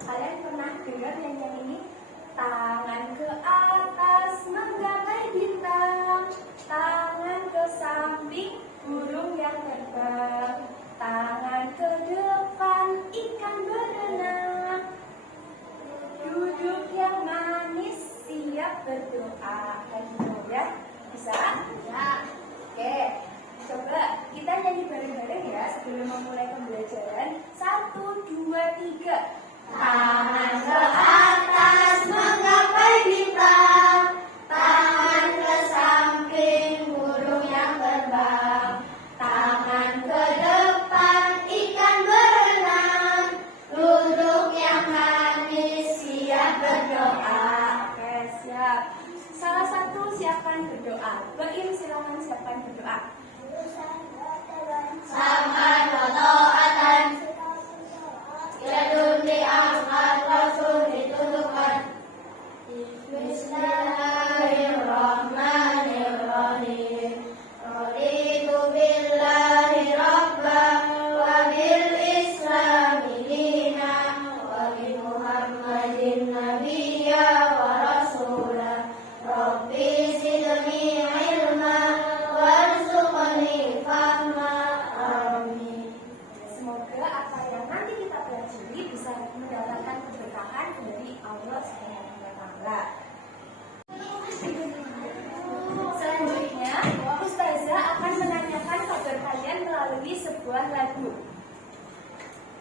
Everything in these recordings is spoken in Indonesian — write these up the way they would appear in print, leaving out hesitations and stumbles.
Kalian pernah dengar nyanyian ini? Tangan ke atas menggapai bintang, tangan ke samping burung yang terbang, tangan ke depan ikan berenang, duduk yang manis siap berdoa. Kayak gitu ya? Bisa? Ya. Oke, coba kita nyanyi bareng-bareng ya sebelum memulai pembelajaran. 1, 2, 3. Tangan ke atas menggapai bintang, tangan ke samping burung yang terbang, tangan ke depan ikan berenang, duduk yang manis siap berdoa. Oke, siap. Salah satu siapkan berdoa. Baim, silakan siapkan berdoa. Saman wa ta'atan, ya dunia angkat rasul ditutupan. Bismillahirrahmanirrahim. Raditu billahi rabban wa bil islami dinan wa bi Muhammadin nabiyya wa rasulah. Rabbi zidni ilma warzuqni fahma. Amin. Semoga apa yang nanti kita pelajari bisa mendapatkan keberkahan dari Allah Subhanahu wa Ta'ala. Selanjutnya, Ustazah akan menanyakan kabar kalian melalui sebuah lagu.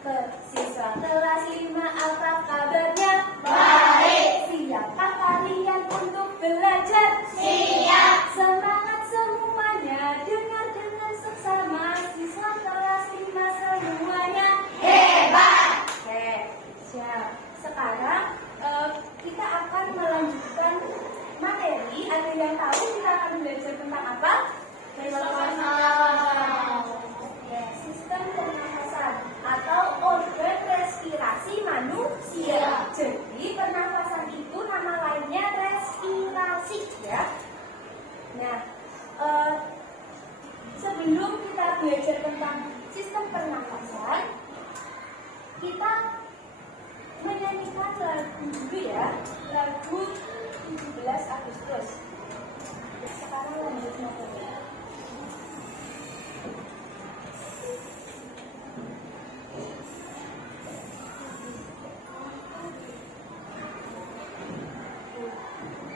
Ke siswa kelas 5, apa kabarnya? Baik. Siapkah kalian untuk belajar? Siap. Semangat semuanya, dengar seksama siswa kelas 5 semuanya. Hebat. Oke, siap. Sekarang kita akan melanjutkan materi. Ada yang tahu kita akan belajar tentang apa? Oke, sistem pernafasan atau organ respirasi manusia. Jadi pernafasan itu nama lainnya respirasi ya. Nah, sebelum kita belajar tentang sistem pernafasan, kita menyanyikan lagu dulu ya, lagu 17 Agustus. Sekarang lanjut materi.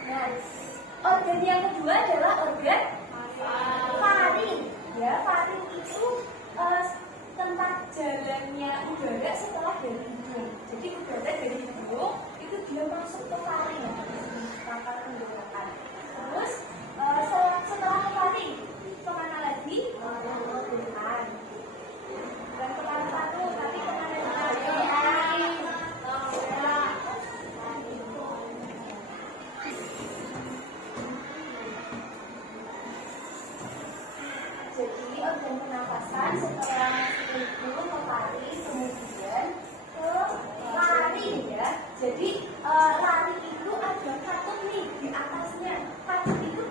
Nah, organ yang kedua adalah organ faring. Ya, faring itu tempat jalannya udara setelah dari hidung. Jadi udara dari hidung itu dia masuk ke faring, rangkaian tenggorokan. Terus setelah ke faring kemana lagi? Tenggorokan. Bukan ke paru-paru, tapi kemana lagi? Jadi organ pernafasan setelah masuk itu ke faring, kemudian ke laring ya. Jadi laring itu ada katup nih di atasnya. Katup itu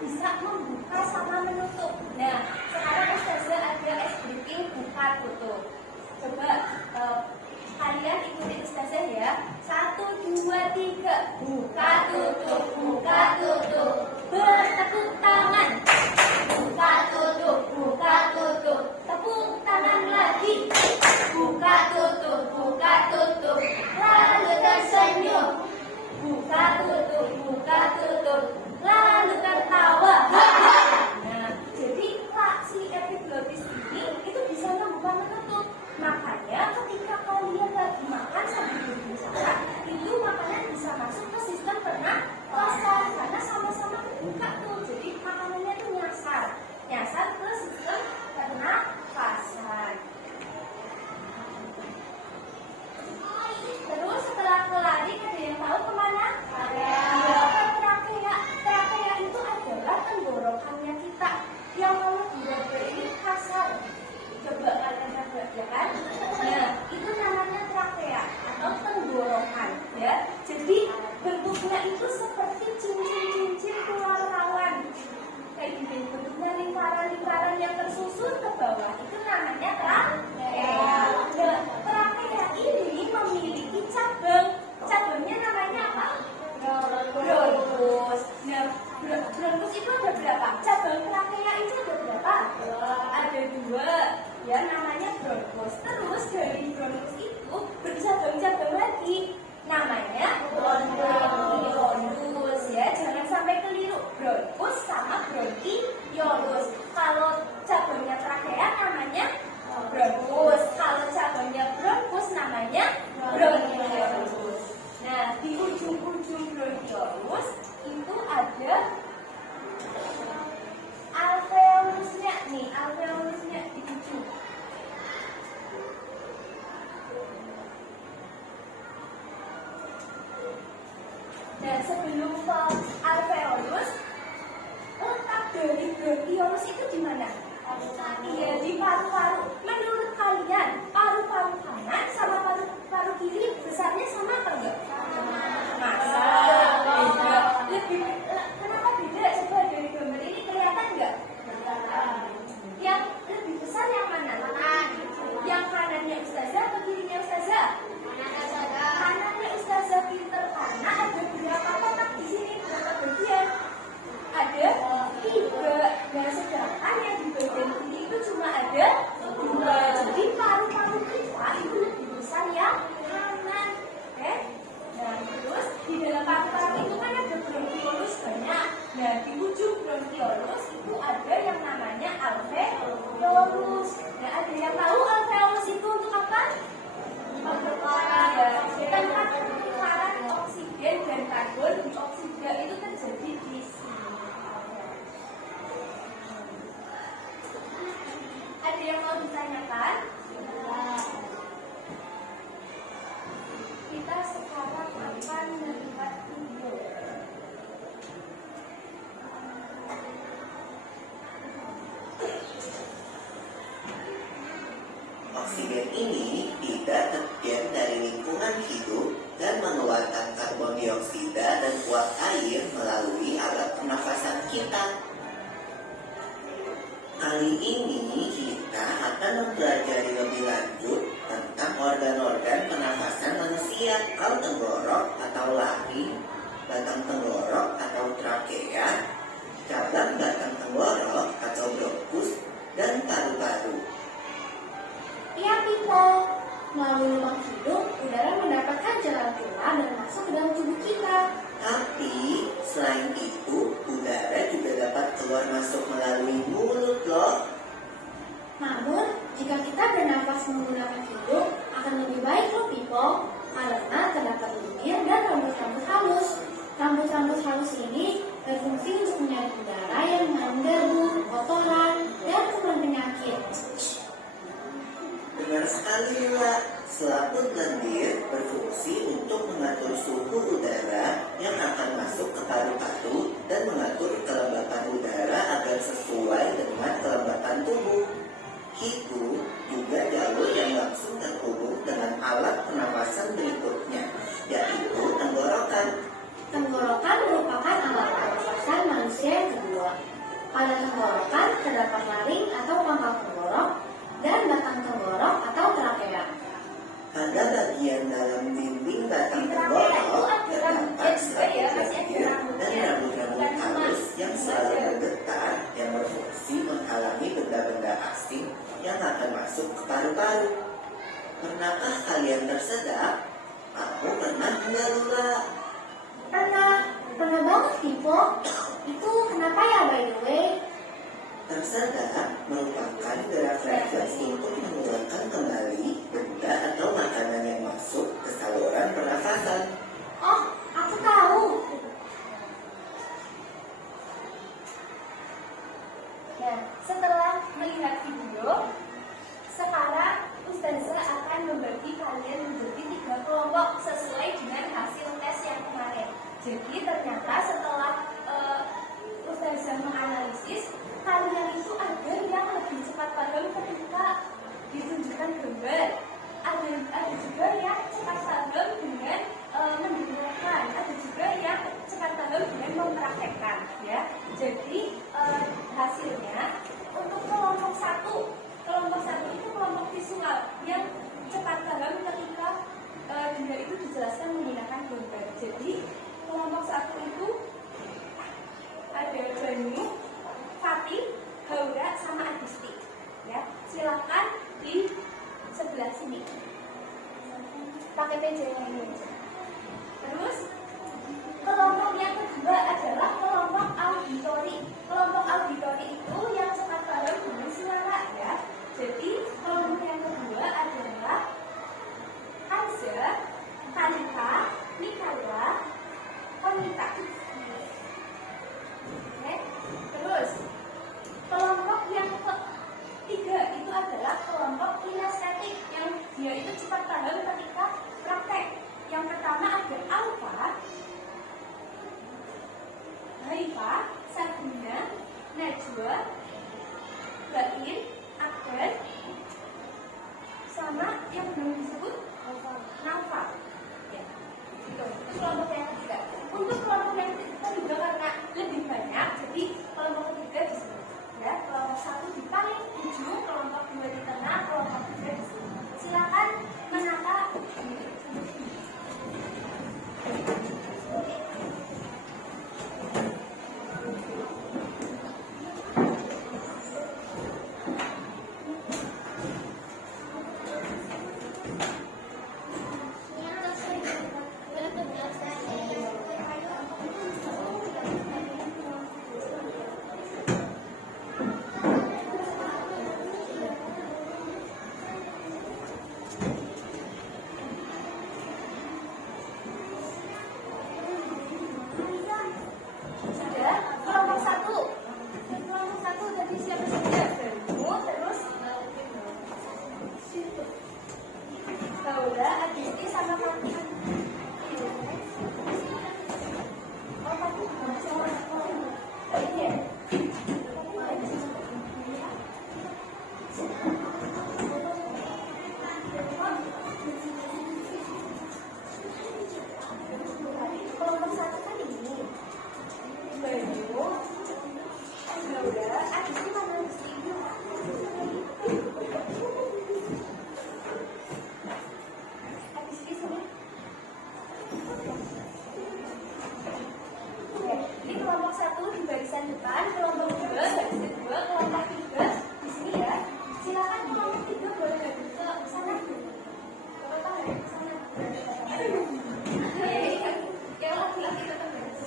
Dan sebelum ke alveolus, letak dari bronkiolus itu di mana? Iya, di paru-paru. Menurut kalian, paru-paru kanan sama paru-paru kiri besarnya sama atau enggak? Masa beda? Kenapa beda? Coba dari gambar ini kelihatan enggak? Yang lebih besar yang mana? Yang kanannya Ustazah atau kirinya Ustazah? Kanannya Ustazah pinter karena ada berapa kotak di sini, berapa bagian? Ada 3. Nah, sedangkan yang di bagian kiri itu cuma ada 2. Jadi paru-paru kita itu lebih besar yang kanan. Oke? Nah, terus di dalam paru-paru itu kan ada bronkiolus banyak. Nah, di ujung bronkiolus itu ada yang namanya alveolus. Nah, ada yang tahu alveolus itu untuk apa? Tempat pertukaran oksigen dan karbon dioksida itu terjadi di sini. Ada yang mau ditanyakan? Kita sekarang akan melihat video. Oksigen ini tidak terdiam dari lingkungan hidup dan mengeluarkan karbon dioksida dan uap air melalui alat pernafasan kita. Kali ini kita akan mempelajari lebih lanjut tentang organ-organ pernafasan manusia, tenggorok atau laring, batang tenggorok atau trakea, cabang batang tenggorok atau bronkus, dan paru-paru. Iya, people. Melalui lubang hidung, udara mendapatkan jalan keluar dan masuk ke dalam tubuh kita. Tapi selain itu, udara juga dapat keluar masuk melalui mulut loh. Namun, jika kita bernafas menggunakan hidung, akan lebih baik loh, people. Karena terdapat bibir dan rambut-rambut halus. Rambut-rambut halus ini berfungsi untuk menyaring udara yang mengandung debu, kotoran, dan kuman penyakit. Benar sekali, Lila. Selaput lendir berfungsi untuk mengatur suhu udara yang akan masuk ke paru-paru dan mengatur kelembapan udara agar sesuai dengan kelembapan tubuh. Hidung juga jalur yang langsung terhubung dengan alat pernapasan berikutnya, yaitu tenggorokan. Tenggorokan merupakan alat pernapasan manusia yang kedua. Pada tenggorokan terdapat laring atau pangkal tenggorok dan batang tenggorok atau trakea. Pada bagian dalam dinding batang tenggorok terdapat sebagian dan rambut-rambut halus yang selalu bergetar yang berfungsi menghalangi benda-benda asing yang akan masuk ke paru-paru. Pernahkah kalian tersedak? Aku pernah enggak, Lula? Pernah banget, people. Itu kenapa ya, by the way? Tersedak merupakan gerak refleks untuk mengeluarkan kembali benda atau makanan yang masuk ke saluran pernafasan. Oh, aku tahu. Nah, setelah melihat video, sekarang Ustazah akan membagi kalian menjadi 3 kelompok sesuai dengan hasil tes yang kemarin. Jadi ternyata setelah Ustazah menganalisis, kalian itu ada yang lebih cepat paham ketika ditunjukkan gambar. Ada juga yang cepat paham dengan mendengarkan. Ada juga yang cepat paham dengan mempraktekkan. Ya, jadi hasilnya untuk kelompok satu itu kelompok visual yang cepat paham ketika dia itu dijelaskan menggunakan gambar. Jadi kelompok 1 itu ada Banu, Fatih, Haura, sama Adisti. Ya, silakan di sebelah sini. Pakai PJ yang ini. Terus kelompok yang kedua adalah kelompok auditori. Kelompok auditori itu yang cepat paham dengan suara, ya. Jadi kelompok yang kedua adalah Hamza, Kalika, Mikaela, Konita. Oke. Terus kelompok yang ketiga itu adalah kelompok kinestetik yang dia itu cepat paham ketika praktek. Yang pertama ada Alfa, Syifa, Sabina, Najwa, Bain, Akbar, sama yang belum disebut Naufal. Ya, itu kelompok yang ketiga. Untuk kelompok yang ketiga juga karena lebih banyak, jadi kelompok ketiga disebut. Ya, kelompok satu di paling ujung, kelompok dua di tengah, kelompok tiga di sini. Silakan menata. Sudah, kelompok satu. Kelompok satu tadi siapa saja? Bermu, terus Paula, Adisti, sama Kaki. Oh, Kaki. Ini ya? Kelompok satu kan ini. Baru, Laura, Adisti mana Adisti? Adisti sini. Oke, ini kelompok satu di barisan depan, kelompok dua barisan dua, kelompok tiga di sini ya. Silakan kelompok tiga boleh gabung ke sana. Bapak ya, ke sana. Yang laki-laki tetap beres.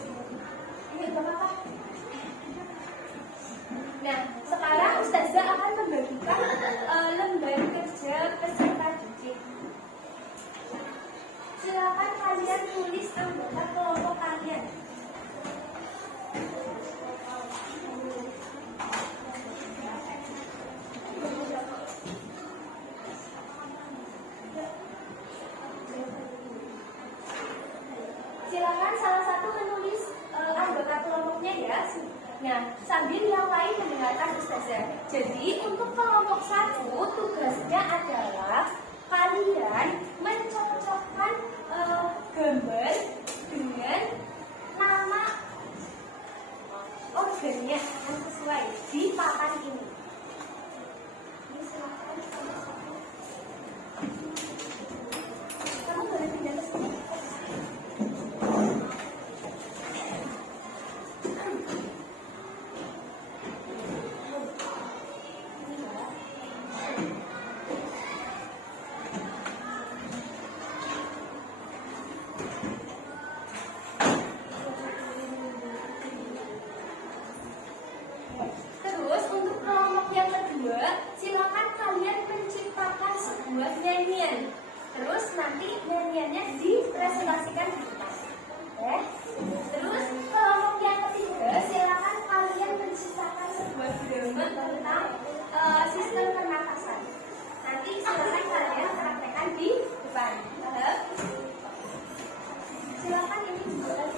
Ini Bapak. Nah, sekarang Ustazah akan membagikan lembar kerja peserta didik. Silakan kalian tulis anggota kelompok kalian. Silakan salah satu menulis anggota kelompoknya ya. Nah, sambil yang lain mendengarkan Ustazah. Jadi untuk kelompok satu tugasnya adalah kalian mencocokkan gambar dengan nama organnya yang sesuai di papan ini. Ini silakan salah satu. Kamu boleh pindah ke sini. Terus untuk kelompok yang kedua, silakan kalian menciptakan sebuah nyanyian. Terus nanti nyanyiannya dipresentasikan di depan. Oke. Terus kelompok yang ketiga, silakan kalian menciptakan sebuah drama tentang sistem pernafasan. Nanti silakan kalian praktekkan di depan. Silakan ini dibuat.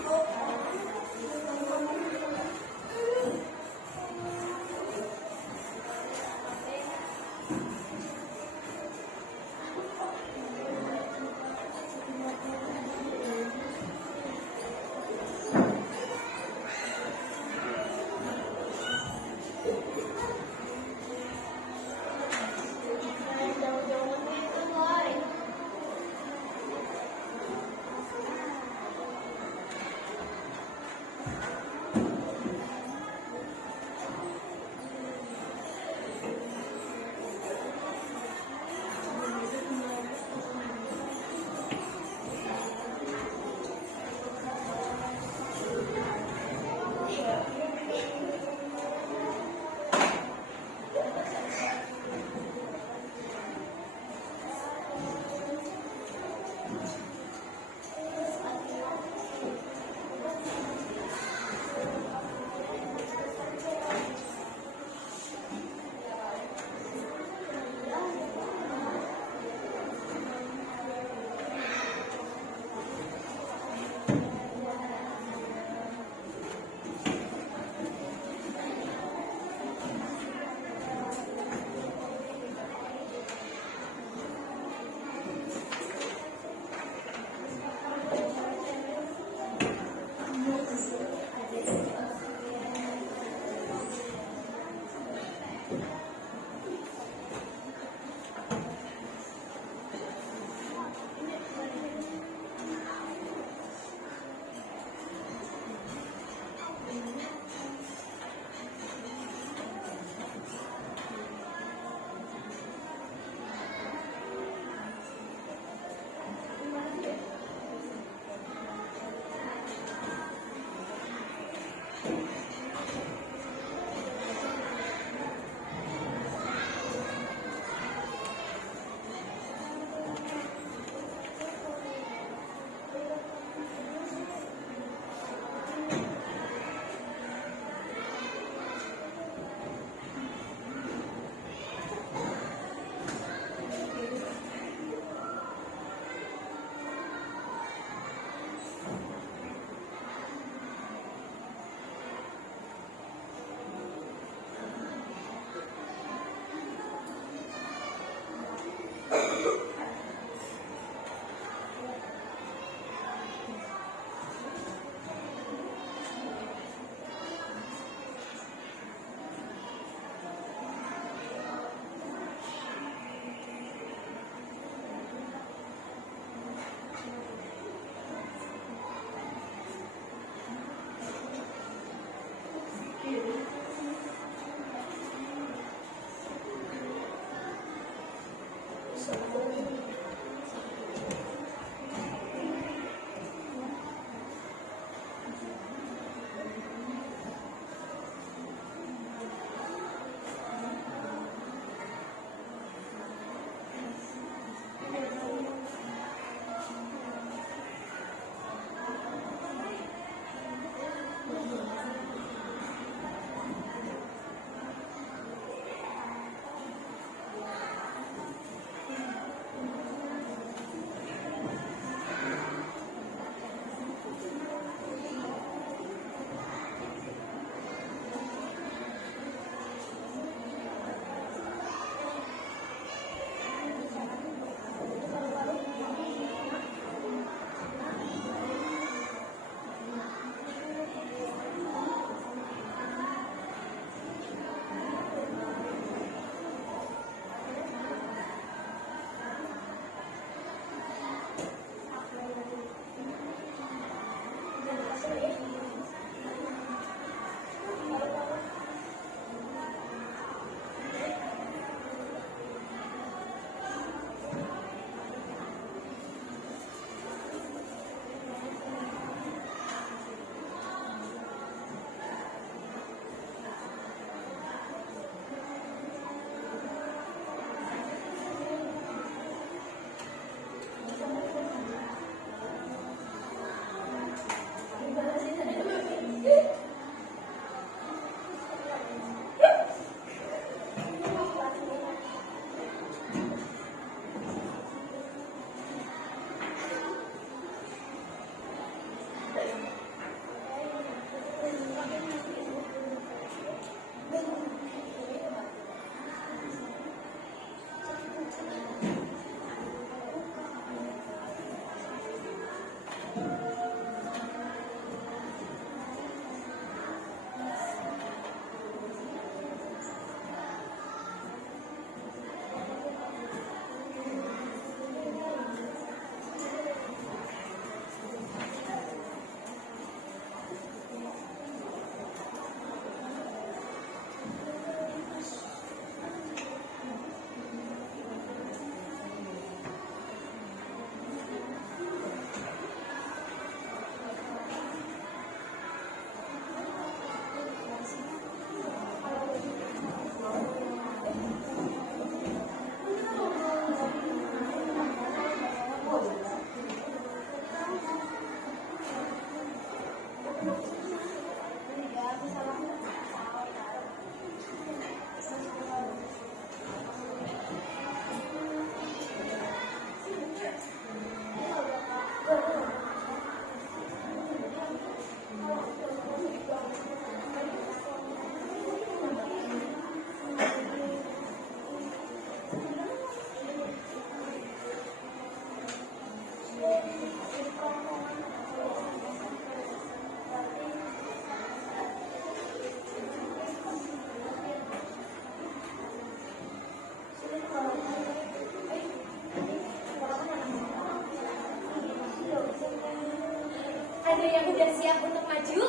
Ada yang udah siap untuk maju?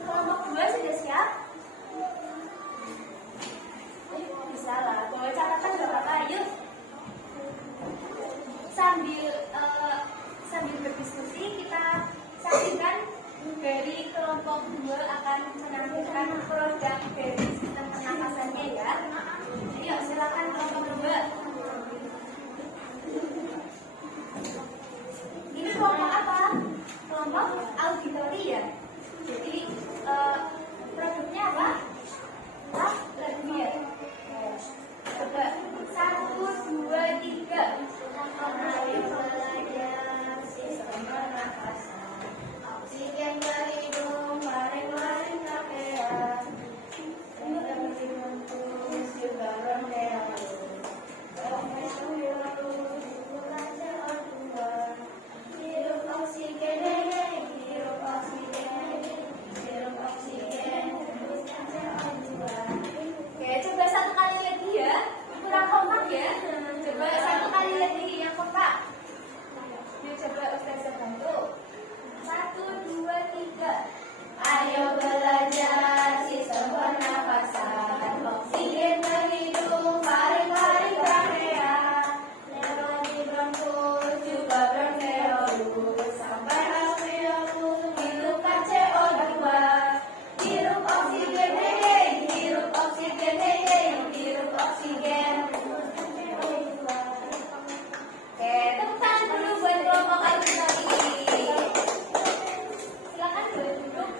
Kelompok 2 sudah siap? Bisa lah, bawa catatan gak apa-apa, yuk. Sambil berdiskusi, kita saksikan dari kelompok 2 akan menampilkan produk dari sistem pernapasannya ya. Ayo silakan kelompok 2. Ini kelompok apa? Kelompok auditori ya. Jadi produknya apa? Lagu ya. Coba 1, 2, 3. Ayo belajar sistem pernapasan. Oksigen ke hidung, maring-maring kapea. Hidup dibentuk, juga rondeau. Hirup oksigen, hirup oksigen, hirup oksigen, CO2. Oke, coba satu kali lagi ya. Kurang kompak ya. Coba satu kali lagi yang kompak. Yuk coba Ustazah bantu. 1, 2, 3. Ayo belajar sistem pernapasan. Oksigen ke hidung, paring-paring trakea. Lewat di bronkus, juga bronkeolus. Sampai alveolus, hidupkan CO2. Hirup oksigen, hey, hirup oksigen, hey, hirup oksigen. Oke, tepuk tangan dulu buat kelompok auditori. Silakan boleh duduk.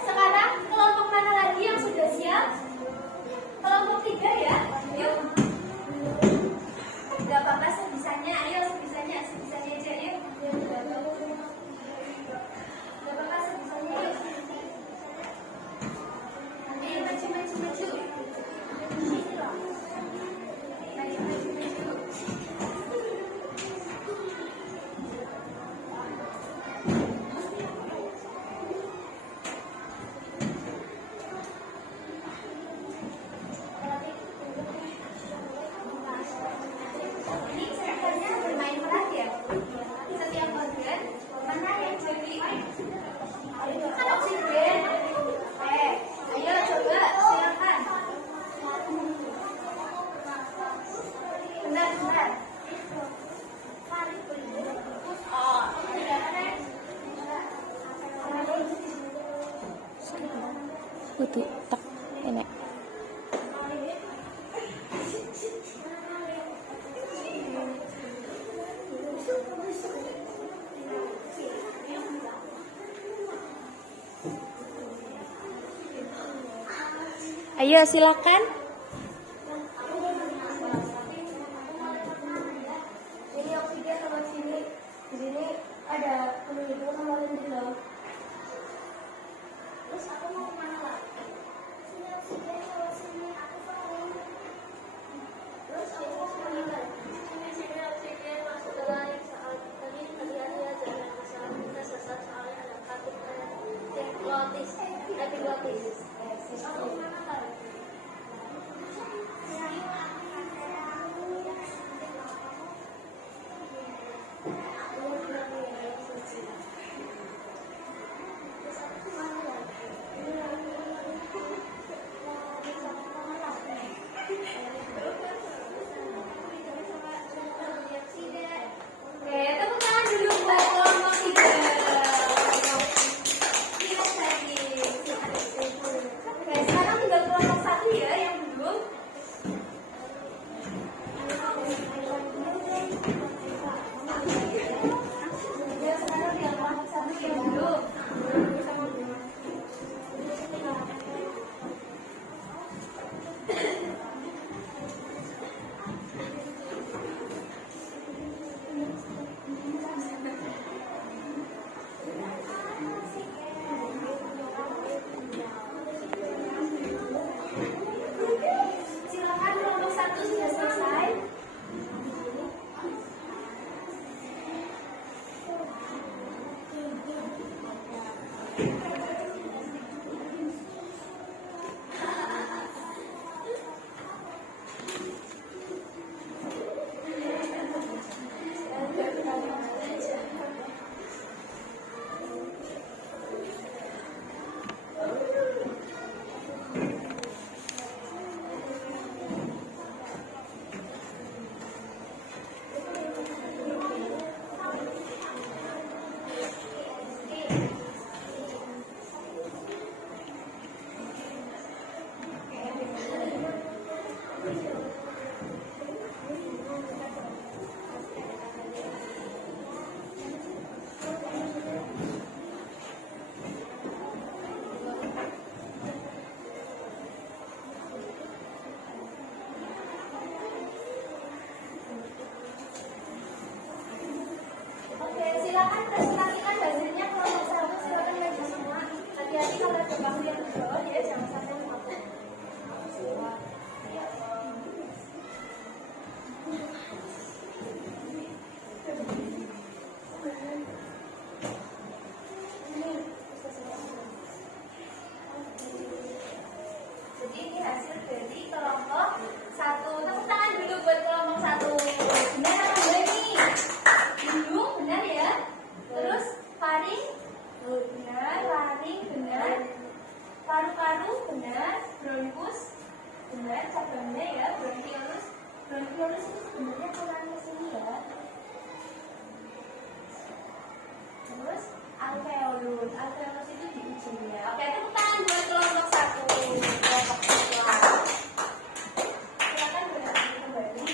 Sekarang kelompok mana lagi yang sudah siap? Kelompok 3 ya. Yuk. Gak apa-apa sebisanya. Ayo sebisanya aja yuk. Gak apa-apa sebisanya yuk. Ayo maju. Ini ceritanya bermain peran ya. Setiap organ mana yang jadi kan oksigen. Ayo coba silakan. Bentar. Oh, Kudu tak enek. Ayo silakan. Ini oksigen lewat sini. Di sini ada peneliti kemarin di dalam. Terus aku mau kemana lagi? Sini oksigen lewat sini. Aku tahu. Terus aku mau kemana? Sini oksigen masuk ke lain saat tadi ada jalan kesalahan kita sesat soalnya ada kartu epiglotis. Aku kemana lagi? silakan presentasikan hasilnya kelompok 1, silakan maju semua. Hati-hati kalau ada bangku yang di bawah ya, jangan sampai jatuh. Jadi ini hasil dari kelompok 1. Tepuk tangan dulu buat kelompok 1. Benar apa enggak nih? Hidung benar ya. Terus faring benar, laring benar, paru-paru benar, bronkus benar, cabangnya ya, bronkiolus. Bronkiolus itu sebenarnya kurang ke sini ya. Terus alveolus, alveolus itu di ujungnya. Oke, tepuk tangan buat kelompok 1. Kelompok 1. Silakan berdiri kembali.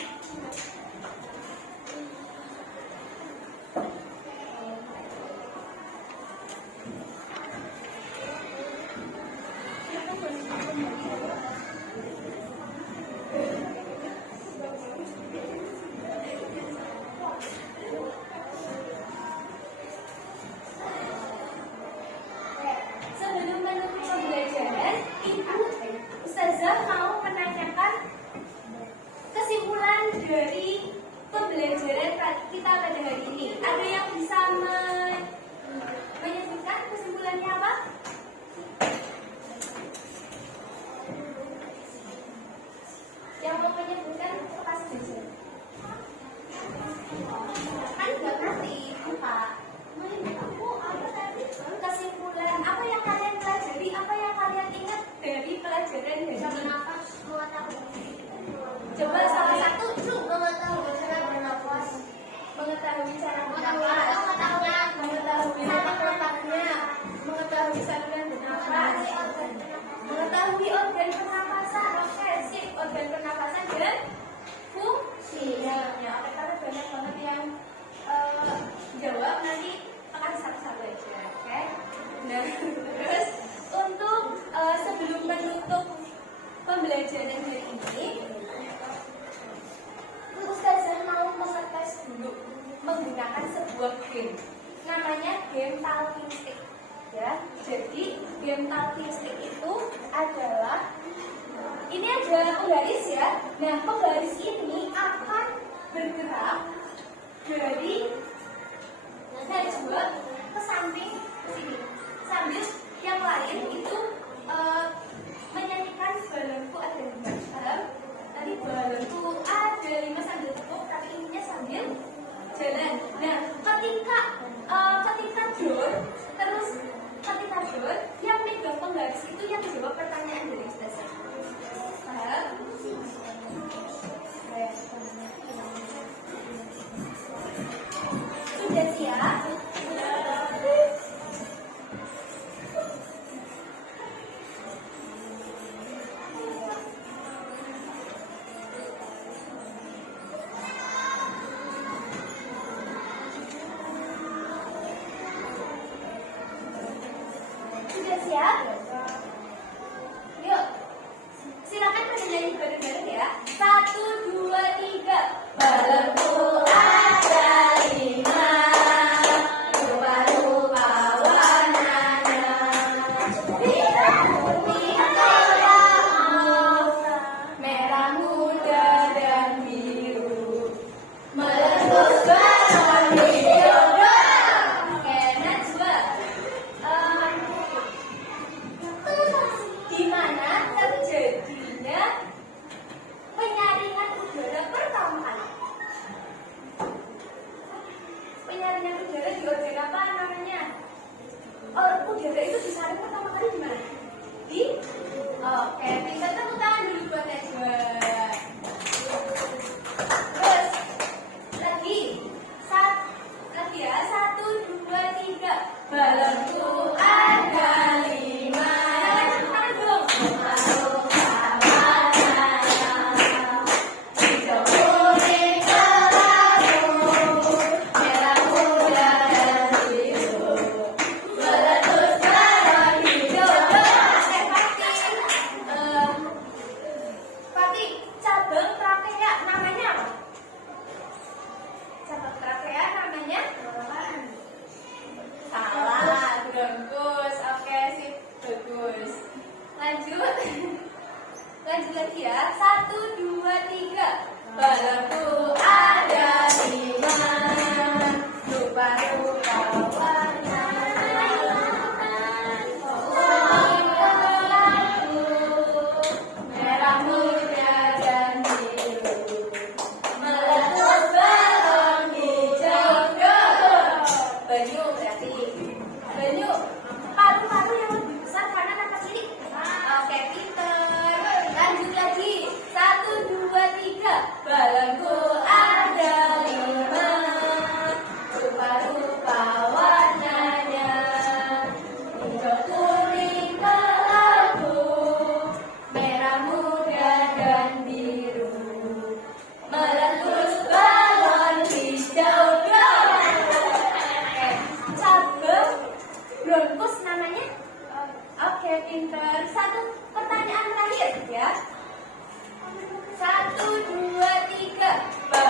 Sebelum menutup pembelajaran, Ustazah mau menanyakan kesimpulan dari pembelajaran kita pada hari ini. Ada yang bisa menyebutkan kesimpulannya apa? Yang mau menyebutkan lepas jujur. Kan nggak ngerti, Pak. Aku apa tadi? Kesimpulan apa yang kalian pelajari? Apa yang kalian ingat dari pelajaran hari ini? Coba salah satu dulu mengetahui cara bernafas, mengetahui cara bernafas, mengetahui letak letaknya, mengetahui saluran bernafas, mengetahui organ pernapasan. Oke, sip, organ pernapasan dan fungsinya. Oke, karena banyak banget yang jawab, nanti akan satu-satu aja, oke? Nah, terus untuk sebelum menutup pembelajaran hari ini, Ustazah mau mengetes dulu menggunakan sebuah game, namanya game talking stick. Ya, jadi game talking stick itu adalah ini ada penggaris ya. Nah, penggaris ini akan bergerak dari najwa ke samping ke sini, sambil yang lain itu menyanyikan balonku ada 5. Paham? Tadi balonku ada 5 sambil tepuk, tapi ininya sambil jalan. Nah, ketika door, terus ketika door, yang megang penggaris itu yang jawab pertanyaan dari Ustazah. Paham? Sudah siap?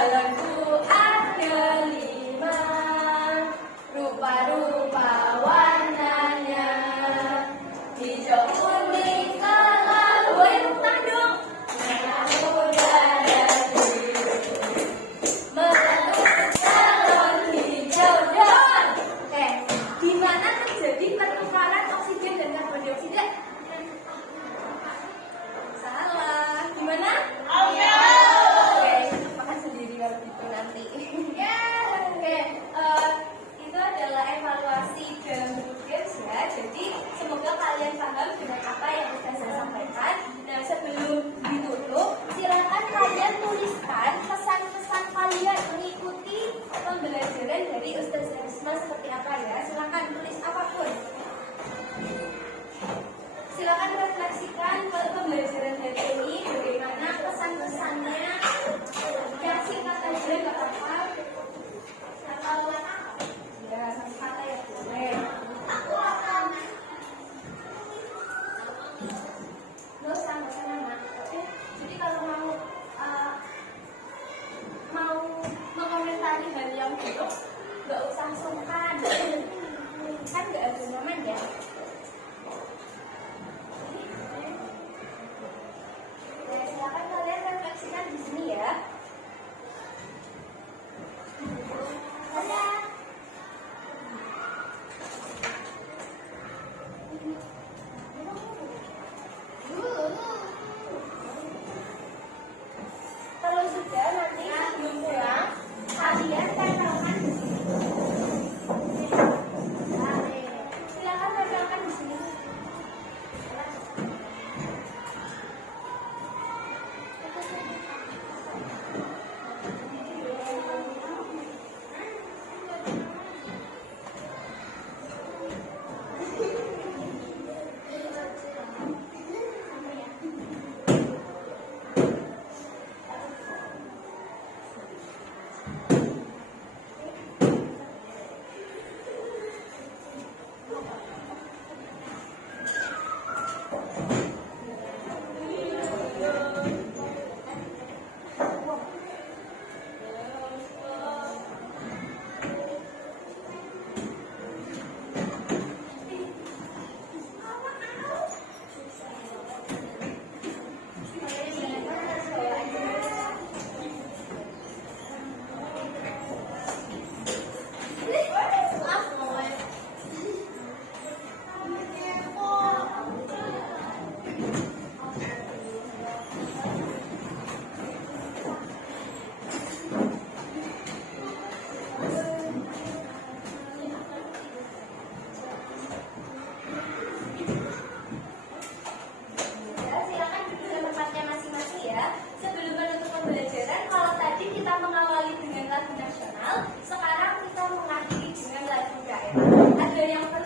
Balonku ada 5, rupa-rupa warnanya, hijau, kuning, kelam. Boleh tepuk tangan dong. Merah, muda, dan biru, mengandung balon hijau dan. Oke, gimana terjadi pertukaran oksigen dan karbon dioksida? Salah. Gimana? Oke, makan sendiri kalau gitu nanti. Oke, itu adalah evaluasi dalam bentuk games ya. Jadi semoga kalian paham dengan apa yang saya sampaikan. Nah, sebelum ditutup, silakan kalian tuliskan pesan-pesan kalian mengikuti pembelajaran dari Ustaz Risma seperti apa ya. Silakan tulis apapun. Silakan refleksikan pembelajaran hari ini, bagaimana pesan-pesannya, yang singkat aja nggak apa-apa. Ya, satu kata ya boleh. Nggak usah nama. Oke. Jadi kalau mau mengomentari hal yang buruk, nggak usah sungkan. Kan nggak ada nyaman ya. Oke, silakan kalian refleksikan di sini ya. Dadah. Kalau sudah nanti sebelum pulang, kalian tempelkan di sini. Silakan tempelkan di sini. Silakan duduk di tempatnya masing-masing ya. Sebelum menutup pembelajaran, kalau tadi kita mengawali dengan lagu nasional, sekarang kita mengakhiri dengan lagu daerah. Ada yang perlu